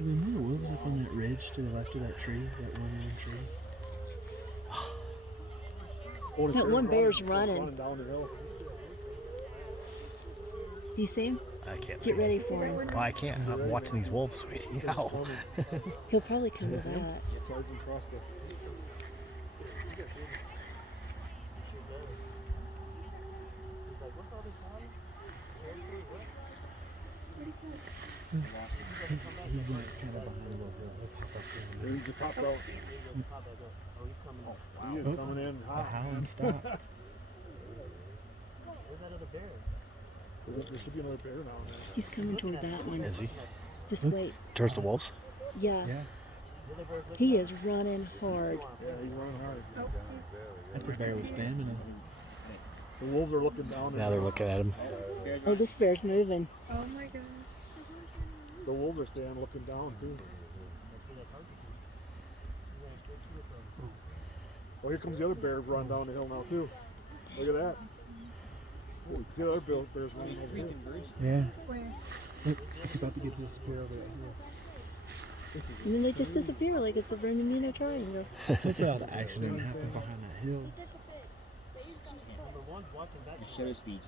Are there more wolves up on that ridge to the left of that tree, that one tree? That one bear's running. Down the hill. Do you see him? I can't see Get ready for him. Well, I can't. I'm watching these wolves, sweetie. Ow. He'll probably come to that. Charging across the. He went kind of behind a little hill. He'll pop up there. He's popped out. He is coming in The hot. howling stopped. There should be another bear now. He's coming toward that one. Is he? Just wait. Towards the wolves? Yeah. Yeah. He is running hard. Yeah, he's running hard. That's a bear with stamina. The wolves are looking down. Now they're looking at him. Oh, this bear's moving. Oh my gosh. The wolves are staying looking down too. Oh, here comes the other bear running down the hill now too. Look at that. See the other bears running over here. Yeah. Where? Look, it's about to get disappear over that hill. And then they just disappear like it's a Bermuda Triangle. Hopefully all the action didn't happen behind that hill. Shutter speed.